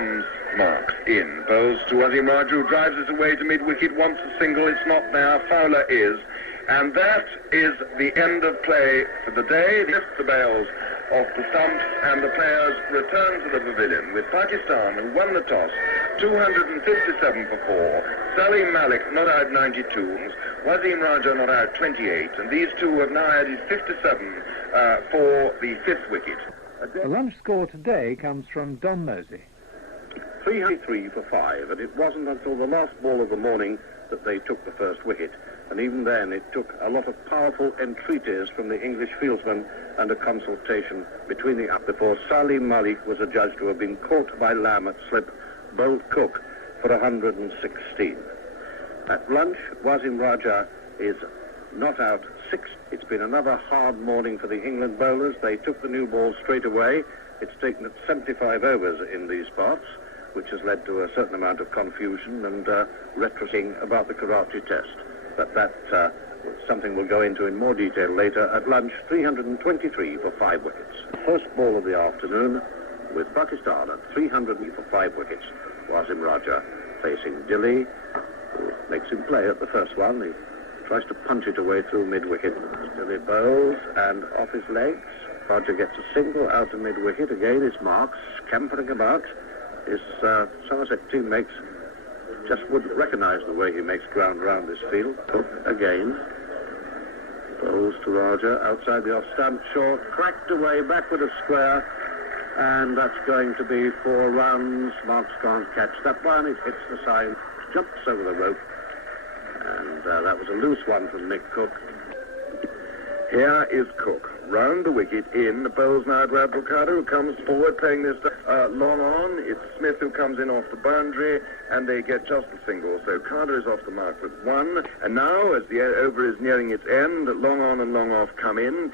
comes marks in. Bowls to Wazim Raj, who drives it away to mid-wicket, wants a single, it's not there, Fowler is. And that is the end of play for the day. He lifts the bails off the stumps and the players return to the pavilion with Pakistan, who won the toss, 257 for 4. Salim Malik not out 92, Wazim Raja not out 28, and these two have now added 57 for the 5th wicket. The lunch score today comes from Don Mosey. 303 for 5, and it wasn't until the last ball of the morning that they took the first wicket. And even then, it took a lot of powerful entreaties from the English fieldsmen and a consultation between the up before Salim Malik was adjudged to have been caught by Lamb at slip, bowled Cook for 116. At lunch, Wazim Raja is not out 6. It's been another hard morning for the England bowlers. They took the new ball straight away. It's taken at 75 overs in these parts, which has led to a certain amount of confusion and retrocing about the Karachi test. But that something we'll go into in more detail later. At lunch, 323 for 5 wickets. First ball of the afternoon with Pakistan at 300 for 5 wickets. Wazim Raja facing Dilly, who makes him play at the first one. He tries to punch it away through mid-wicket. Dilly bowls and off his legs. Raja gets a single out of mid-wicket. Again, his marks scampering about. His Somerset teammates just wouldn't recognise the way he makes ground round this field. Again, bowls to Raja outside the off-stump, short, cracked away, backward of square, and that's going to be 4 runs. Marks can't catch that one. It hits the side, jumps over the rope, and that was a loose one from Nick Cook. Here is Cook, round the wicket, in, the bowls now to Abdul Qadir, who comes forward, playing this long on. It's Smith who comes in off the boundary, and they get just a single. So Qadir is off the mark with 1. And now, as the over is nearing its end, long on and long off come in,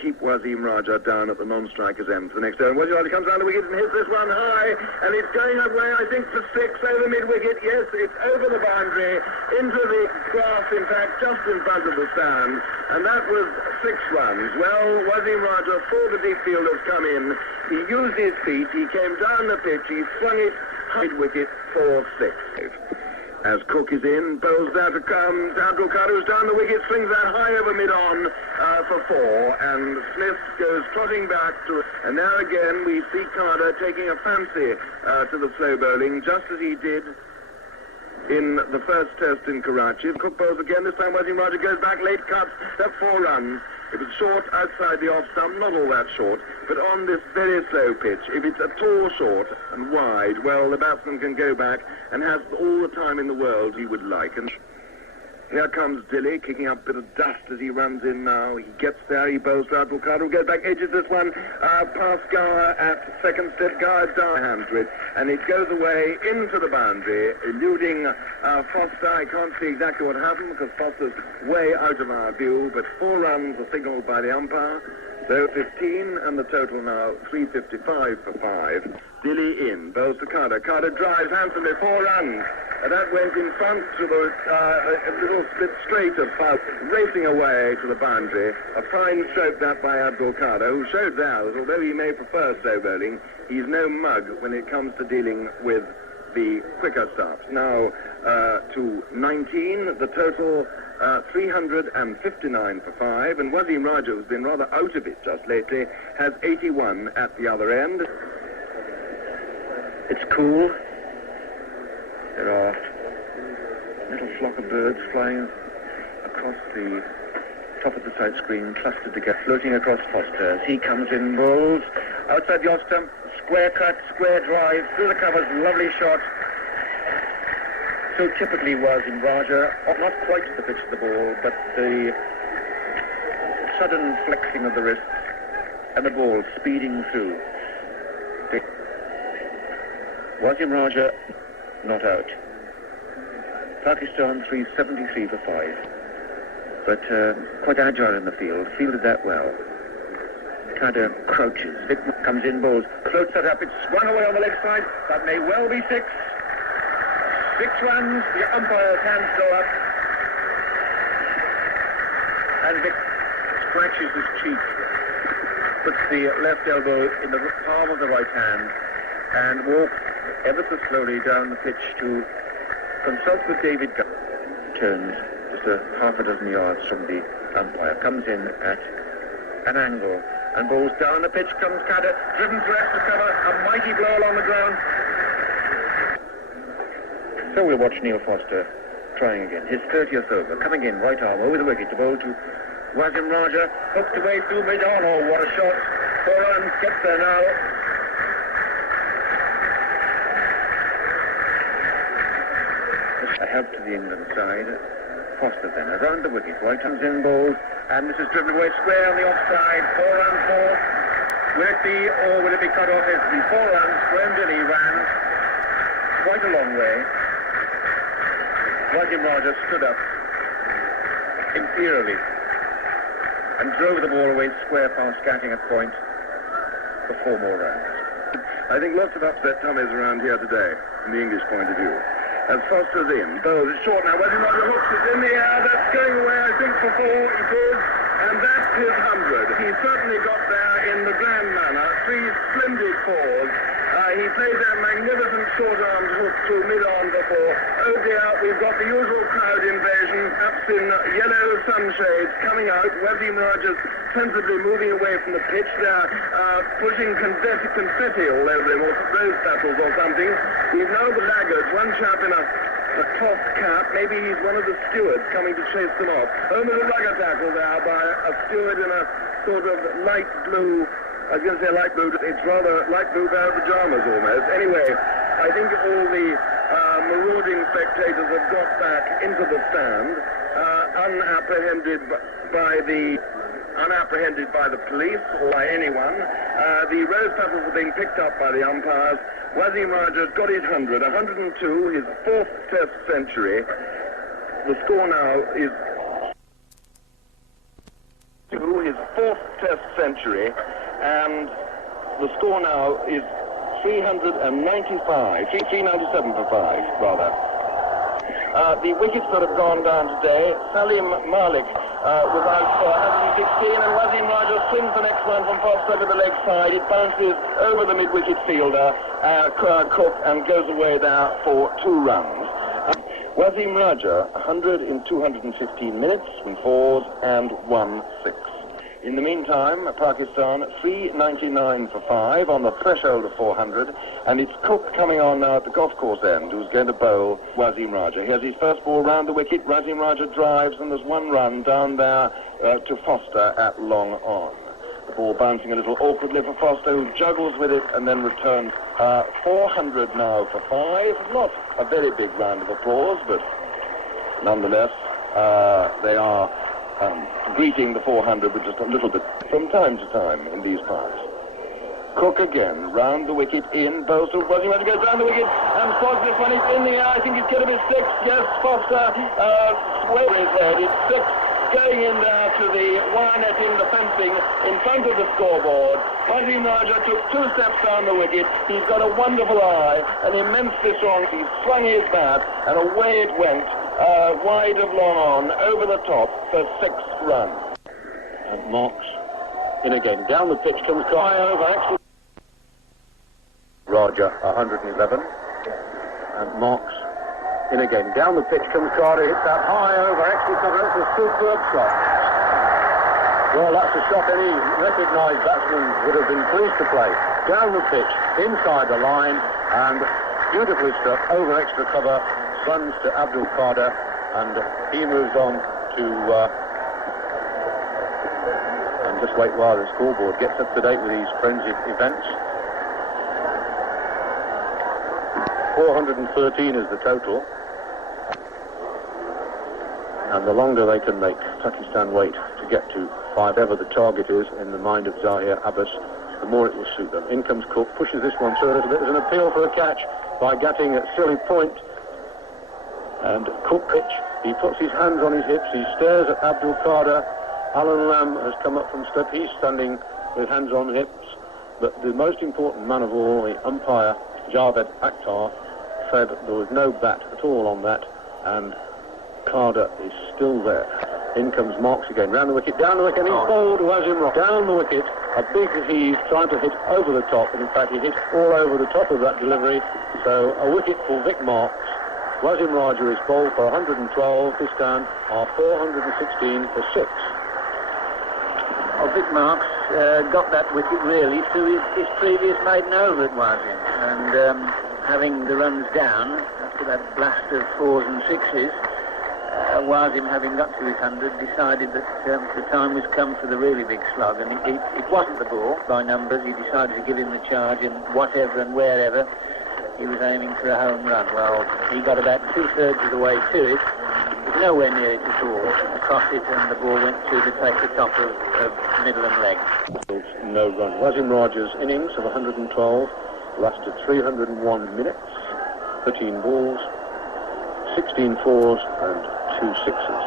keep Wazim Raja down at the non-striker's end for the next over. Wazim Raja comes round the wicket and hits this one high, and it's going away, I think, for 6 over mid-wicket. Yes, it's over the boundary, into the grass, in fact, just in front of the stand. And that was 6 runs. Well, Wazim Raja, 4 the deep fielders come in. He used his feet, he came down the pitch, he swung it high wicket for 6. As Cook is in, bowls there to come. Abdul Qadir who's down the wicket, swings that high over mid-on for 4, and Smith goes trotting back to... And now again we see Qadir taking a fancy to the slow bowling, just as he did in the first test in Karachi. Cook bowls again, this time Wazim Raja goes back, late cuts, that's 4 runs. It was short outside the off-stump, not all that short, but on this very slow pitch, if it's at all short and wide, well, the batsman can go back and has all the time in the world he would like. And here comes Dilly, kicking up a bit of dust as he runs in now. He gets there, he bowls to Abdul Qadir, who goes back, edges this one, past Gower at second step, Gower down hand to it, and it goes away into the boundary, eluding Foster. I can't see exactly what happened because Foster's way out of our view, but 4 runs are signalled by the umpire. So 15, and the total now 355 for 5. Dilly in, bowls to Qadir. Qadir drives handsomely, 4 runs. And that went in front to the little split straight of foul, racing away to the boundary. A fine stroke that by Abdul Qadir, who showed there that although he may prefer slow bowling, he's no mug when it comes to dealing with the quicker starts. Now to 19, the total 359 for 5, and Wazim Raja, who's been rather out of it just lately, has 81 at the other end. It's cool. There are a little flock of birds flying across the top of the side screen, clustered together, floating across Foster. He comes in, bowls outside the off stump, square cut, square drive, through the covers, lovely shot. So typically Wazim Raja, not quite to the pitch of the ball, but the sudden flexing of the wrists and the ball speeding through. Wazim Raja not out. Pakistan 373 for 5. But quite agile in the field, fielded that well. Qadir crouches, Vic comes in, bowls, floats that up, it's swung away on the leg side, that may well be 6. 6 runs, the umpire's hands go up, and Vic scratches his cheek, puts the left elbow in the palm of the right hand, and walks ever so slowly down the pitch to consult with David. Turns just a half a dozen yards from the umpire, comes in at an angle and bowls down the pitch. Comes Qadir, driven to extra cover, a mighty blow along the ground. So we'll watch Neil Foster trying again. His 30th over, coming in right arm over the wicket to bowl to Wasim Raja, hooked away through mid-on. Oh, what a shot. 4 runs, gets there now. A help to the England side. Foster then, around the wicket, right comes in bowled, and this is driven away square on the offside. 4 runs for. Will it be, or will it be cut off? It's the 4 runs. Graham Dilly ran quite a long way. Wasim Raja stood up imperially and drove the ball away square past Scatting at point for 4 more runs. I think lots of upset tummies around here today, from the English point of view. As Foster's in, bowls is short now. Wasim Raja hooks it in the air. That's going away, I think, for 4. It is, and that's his 100. He certainly got there in the grand manner. 3 splendid 4s. He played a magnificent short-armed hook to mid-on before. Oh dear, we've got the usual crowd invasion, perhaps in yellow sunshades coming out. Wasim Raja's sensibly moving away from the pitch there, pushing confetti all over him, or rose petals or something. He's now the laggards, one chap in a cloth cap. Maybe he's one of the stewards coming to chase them off. Oh, there's a rugger tackle there by a steward in a sort of light blue, I was going to say light blue, it's rather light blue pair of pajamas almost. Anyway, I think all the marauding spectators have got back into the stand, unapprehended by the police or by anyone. The rose petals are being picked up by the umpires. Wasim Raja's got his 100, 102, his 4th Test century. The score now is his 4th Test century. And the score now is 397 for 5, rather. The wickets that have gone down today, Salim Malik was out for 116, and Wasim Raja swings the next one from Foster with the leg side. It bounces over the mid-wicket fielder, Cook, and goes away there for 2 runs. Wasim Raja, 100 in 215 minutes from 4s and 1 6. In the meantime, Pakistan 399 for 5 on the threshold of 400, and it's Cook coming on now at the golf course end, who's going to bowl Wasim Raja. He has his first ball round the wicket. Wasim Raja drives, and there's 1 run down there to Foster at long on. The ball bouncing a little awkwardly for Foster, who juggles with it and then returns 400 now for 5. Not a very big round of applause, but nonetheless, they are greeting the 400 with just a little bit from time to time in these parts. Cook again, round the wicket, in, bowls to Wasim Raja, goes round the wicket, and spots this one, it's in the air, I think it's going to be 6, yes, Foster, way his head, it's 6, going in there to the wire netting, the fencing, in front of the scoreboard. Wasim Raja took 2 steps down the wicket, he's got a wonderful eye, and immensely strong, he swung his bat, and away it went, wide of long on, over the top for 6 runs. And Marks in again. Down the pitch comes high over, actually. Raja, 111. And Marks in again. Down the pitch comes Carter, hits that high over, actually cover. That's a superb shot. Well, that's a shot any recognised batsman would have been pleased to play. Down the pitch, inside the line, and beautifully struck, over extra cover, runs to Abdul Qadir, and he moves on to, and just wait while the scoreboard gets up to date with these frenzied events. 413 is the total, and the longer they can make Pakistan wait to get to 5, whatever the target is in the mind of Zahir Abbas, the more it will suit them. In comes Cook, pushes this one through a little bit. There's an appeal for a catch by Gatting at silly point. And Cook pitch, he puts his hands on his hips, he stares at Abdul Qadir. Alan Lamb has come up from step, he's standing with hands on hips. But the most important man of all, the umpire, Javed Akhtar, said there was no bat at all on that, and Qadir is still there. In comes Marks again, round the wicket, down the wicket, and he's bowled Wazim Rock down the wicket. A big heave, trying to hit over the top, and in fact he hit all over the top of that delivery. So a wicket for Vic Marks. Wazim Raja is bowled for 112. This time are 416 for 6. Well, Vic Marks got that wicket really through his previous maiden over at Wazim, and having the runs down after that blast of 4s and 6s, Wazim, having got to his 100, decided that the time was come for the really big slug, and it wasn't the ball by numbers. He decided to give him the charge, and whatever and wherever he was aiming for a home run. Well, he got about 2/3 of the way to it. He was nowhere near it at all. Across it, and the ball went to take the top of middle and leg. No run. Wazim Raja's innings of 112 lasted 301 minutes, 13 balls, 16 4s and 2 6s.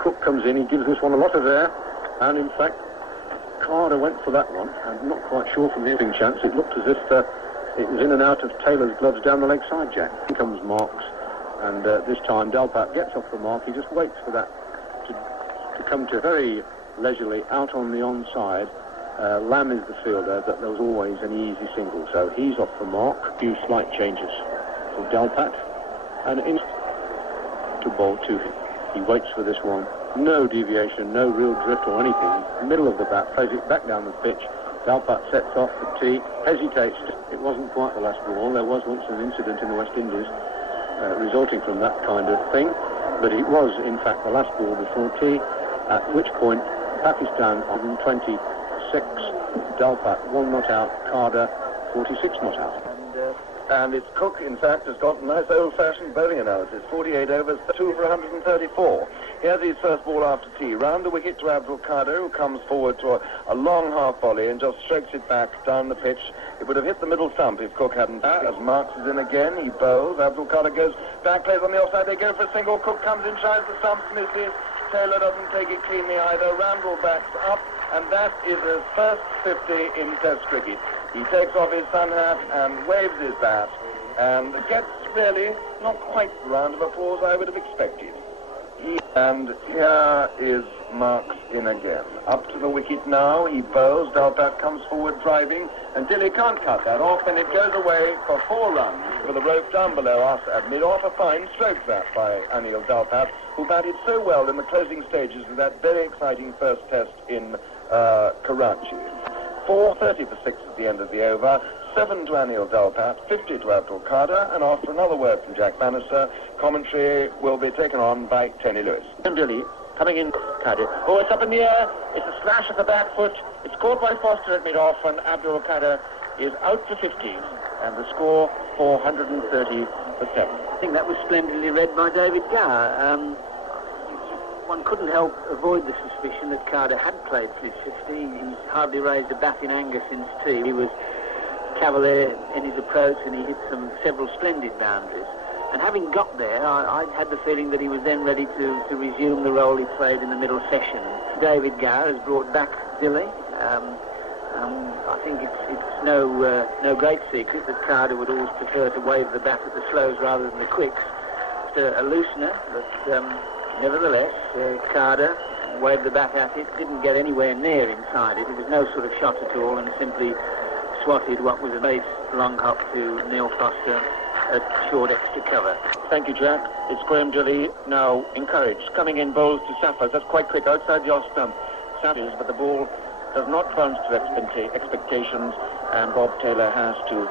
Cook comes in, he gives this one a lot of air, and in fact Carter went for that one. I'm not quite sure from the hitting chance. It looked as if it was in and out of Taylor's gloves down the leg side, Jack. Here comes Marks, and this time Delpat gets off the mark. He just waits for that to come to very leisurely out on the onside. Lamb is the fielder, but there was always an easy single, so he's off the mark. A few slight changes for Delpat, and in to bowl to him. He waits for this one. No deviation, no real drift or anything. Middle of the bat, plays it back down the pitch. Delpat sets off the tee, hesitates. It wasn't quite the last ball. There was once an incident in the West Indies resulting from that kind of thing, but it was in fact the last ball before tea, at which point Pakistan on 26, Delpat 1 not out, Carter 46 not out. And it's Cook, in fact, has got a nice old-fashioned bowling analysis. 48 overs, 2 for 134. Here's his first ball after tea. Round the wicket to Abdul Qadir, who comes forward to a long half volley and just strokes it back down the pitch. It would have hit the middle stump if Cook hadn't. As Marks is in again, he bowls. Abdul Qadir goes back, plays on the offside. They go for a single. Cook comes in, tries the stumps, misses. Taylor doesn't take it cleanly either. Randall backs up, and that is his first 50 in Test cricket. He takes off his sun hat and waves his bat, and gets really not quite the round of applause I would have expected. And here is Marks in again. Up to the wicket now, he bowls. Delpat comes forward driving until he can't cut that off, and it goes away for 4 runs with the rope down below us at mid-off. A fine stroke that by Anil Delpat, who batted so well in the closing stages of that very exciting first test in Karachi. 4:30 for 6 at the end of the over. 7 to Anil Delpat, 50 to Abdul Qadir, and after another word from Jack Bannister, commentary will be taken on by Tenny Lewis. Dilly coming in, Qadir. Oh, it's up in the air. It's a slash of the back foot. It's caught by Foster at mid-off, and Abdul Qadir is out for 50, and the score 430 for 7. I think that was splendidly read by David Gower. One couldn't help avoid the suspicion that Carter had played for his 50. He's hardly raised a bat in anger since tea. He was cavalier in his approach, and he hit several splendid boundaries. And having got there, I had the feeling that he was then ready to resume the role he played in the middle session. David Gower has brought back Dilly. I think it's no great secret that Carter would always prefer to wave the bat at the slows rather than the quicks. It's a loosener, but nevertheless, Carter waved the bat at it, didn't get anywhere near inside it. It was no sort of shot at all, and simply swatted what was a base long hop to Neil Foster at short extra cover. Thank you, Jack. It's Graham Dilly now encouraged. Coming in bowls to Safas. That's quite quick outside the off stump. Safas, but the ball does not bounce to expectations, and Bob Taylor has to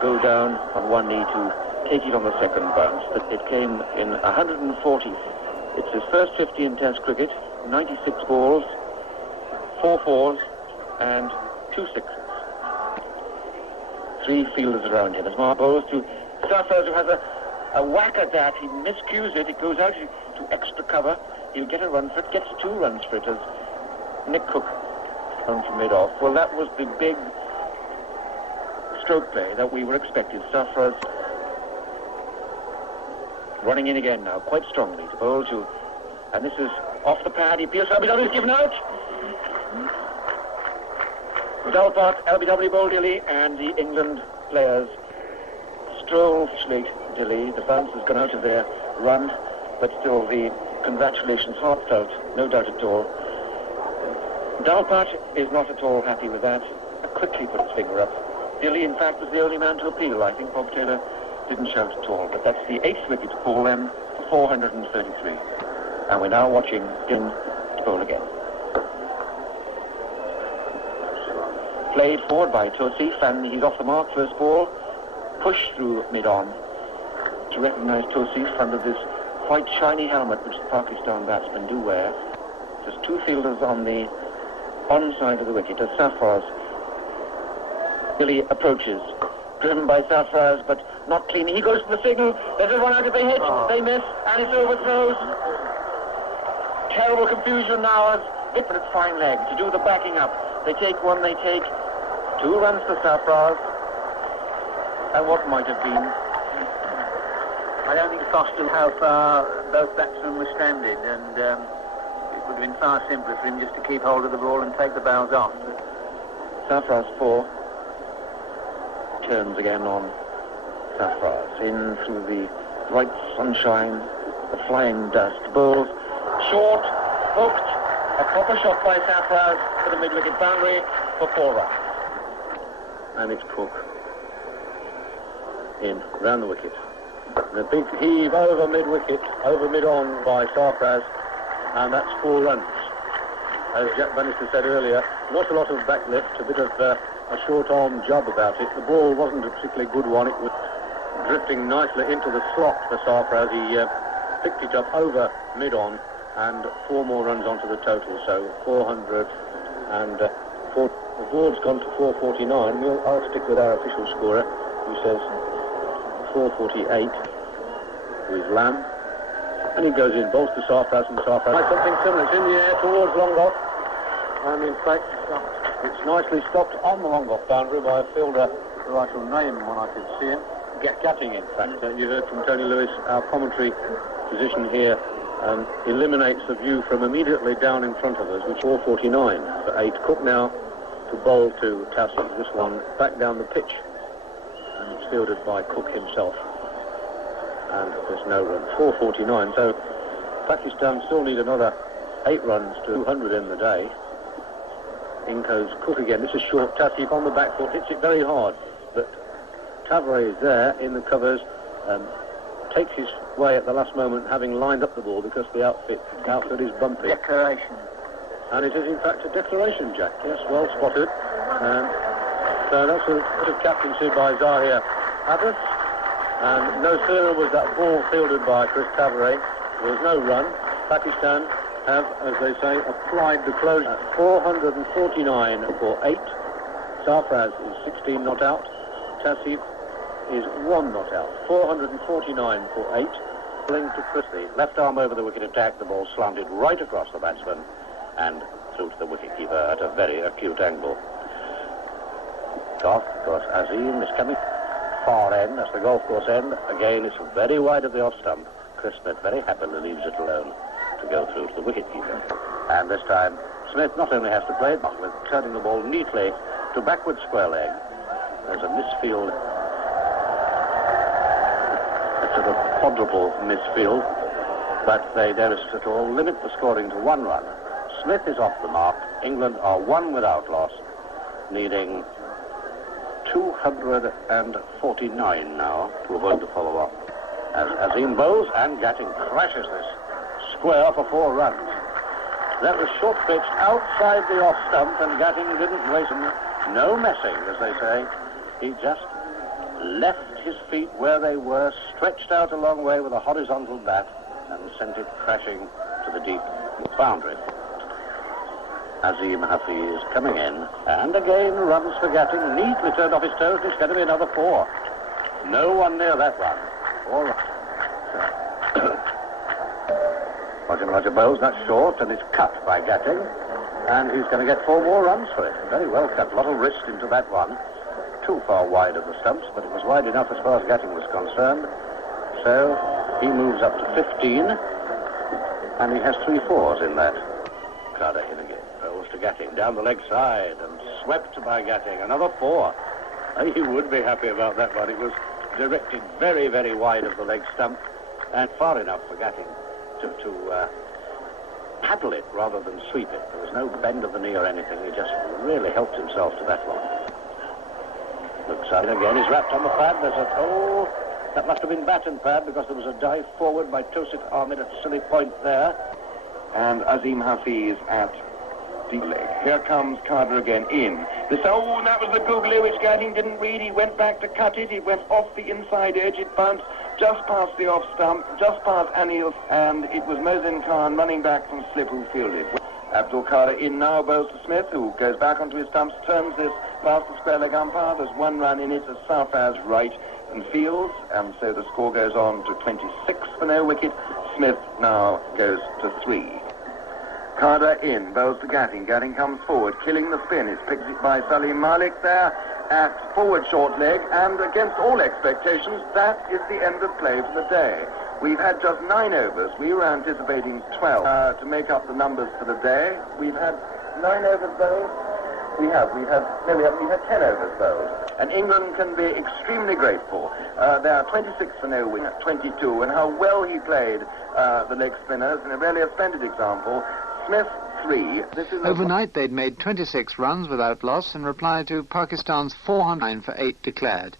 go down on one knee to take it on the second bounce. It came in 140. It's his first 50 in Test cricket, 96 balls, 4 4s, and 2 6s. 3 fielders around him. As Mark bowls to Safas, who has a whack at that. He miscues it. It goes out to extra cover. He'll get a run for it. Gets 2 runs for it as Nick Cook comes from mid-off. Well, that was the big stroke play that we were expecting. Safas running in again now, quite strongly to bowl to, and this is off the pad. He appeals. LBW is given out. Delpat, LBW bowled Dilly, and the England players stroll straight Dilly. The bounce has gone out of their run, but still the congratulations, heartfelt, no doubt at all. Dalpat is not at all happy with that. Quickly put his finger up. Dilly, in fact, was the only man to appeal. I think Bob Taylor didn't shout at all, but that's the 8th wicket to fall them for 433. And we're now watching Din to bowl again. Played forward by Tosif, and he's off the mark. First ball, pushed through mid-on to recognise Tosif under this white shiny helmet which the Pakistan batsmen do wear. Just two fielders on the on side of the wicket as Safraz really approaches. Driven by Safraz, but not clean. He goes for the signal. There's a run out of the hedge. They miss, and it's overthrows. Terrible confusion now as Vippin's fine leg to do the backing up. They take one, they take 2 runs to Safraz. And what might have been? I don't think Foster how far both batsmen were stranded, and it would have been far simpler for him just to keep hold of the ball and take the bowls off. Safraz 4. Turns again on Safraz. In through the bright sunshine, the flying dust. Bowls short, hooked. A proper shot by Safraz for the mid-wicket boundary for 4 runs. And it's Cook. In, round the wicket. The big heave over mid-wicket, over mid-on by Safraz, and that's 4 runs. As Jack Bannister said earlier, not a lot of backlift, a bit of a short-arm job about it. The ball wasn't a particularly good one. It was drifting nicely into the slot for Safraz. He picked it up over mid-on, and 4 more runs onto the total, so 400 and 4. The board's gone to 449. I'll stick with our official scorer, who says 448 with Lamb, and he goes in, bowls to Safraz, and Safraz has something similar. It's in the air towards long off, and in fact it's nicely stopped on the long off boundary by a fielder who I shall name when I can see him, Gatting, in fact. You heard from Tony Lewis, our commentary position here eliminates the view from immediately down in front of us, which 449 for 8. Cook now to bowl to Tassie. This one back down the pitch, and it's fielded by Cook himself, and there's no run. 449, so Pakistan still need another 8 runs to 200 in the day. In goes Cook again. This is short. Tassie on the back foot, hits it very hard, but Tavare is there in the covers, takes his way at the last moment, having lined up the ball because the outfit is bumpy. Declaration. And it is in fact a declaration, Jack. Yes, well spotted. So that's a bit of captaincy by Zahir Abbas. And no sooner was that ball fielded by Chris Tavare, there was no run. Pakistan have, as they say, applied the close at 449 for 8. Safraz is 16 not out. Tasif is 1 not out. 449 for 8. Bling to Christie. Left arm over the wicket attack. The ball slanted right across the batsman and through to the wicketkeeper at a very acute angle. Golf course, Azim is coming far end. That's the golf course end. Again, it's very wide of the off stump. Chris Smith very happily leaves it alone to go through to the wicketkeeper. And this time, Smith not only has to play it, but with turning the ball neatly to backward square leg. There's a misfield, a sort of quadruple misfield, but they don't at all limit the scoring to 1 run. Smith is off the mark. England are 1 without loss, needing 249 now to avoid the follow-up. As Azim bowls, and Gatting crashes this square for 4 runs. That was short pitched outside the off stump, and Gatting didn't waste no messing, as they say. He just left his feet where they were, stretched out a long way with a horizontal bat, and sent it crashing to the deep boundary. Azim Hafiz coming in, and again runs for Gatting, neatly turned off his toes. It's going to be another 4. No one near that one. 4 runs. Roger bowls, that's short, and it's cut by Gatting, and he's going to get 4 more runs for it. Very well cut. A lot of wrist into that one. Too far wide of the stumps, but it was wide enough as far as Gatting was concerned. So he moves up to 15, and he has 3 4s in that. Carter in again. Bowls to Gatting down the leg side, and swept by Gatting. Another 4. He would be happy about that one. It was directed very, very wide of the leg stump, and far enough for Gatting to paddle it rather than sweep it. There was no bend of the knee or anything. He just really helped himself to that one. Looks up again. He's wrapped on the pad. There's a... Oh, that must have been baton pad because there was a dive forward by Tosif Ahmed at a silly point there. And Azim Hafiz at deep leg. Here comes Carter again in. Oh, that was the googly which Gatting didn't read. He went back to cut it. It went off the inside edge. It bounced just past the off stump, just past Anil, and it was Mohsin Khan running back from slip who fielded. Abdul Qadir in now, bows to Smith, who goes back onto his stumps, turns this past the square leg umpire. There's one run in it as Sarfraz right and fields, and so the score goes on to 26 for no wicket. Smith now goes to 3. Carter in, bows to Gatting. Gatting comes forward, killing the spin. It's picked by Salim Malik there at forward short leg, and against all expectations, that is the end of play for the day. We've had just 9 overs. We were anticipating 12 to make up the numbers for the day. We've had 9 overs bowled. We've had 10 overs bowled. And England can be extremely grateful. They are 26 for no win at 22, and how well he played the leg spinners, and really a splendid example. Smith 3. Overnight they'd made 26 runs without loss in reply to Pakistan's 409 for 8 declared.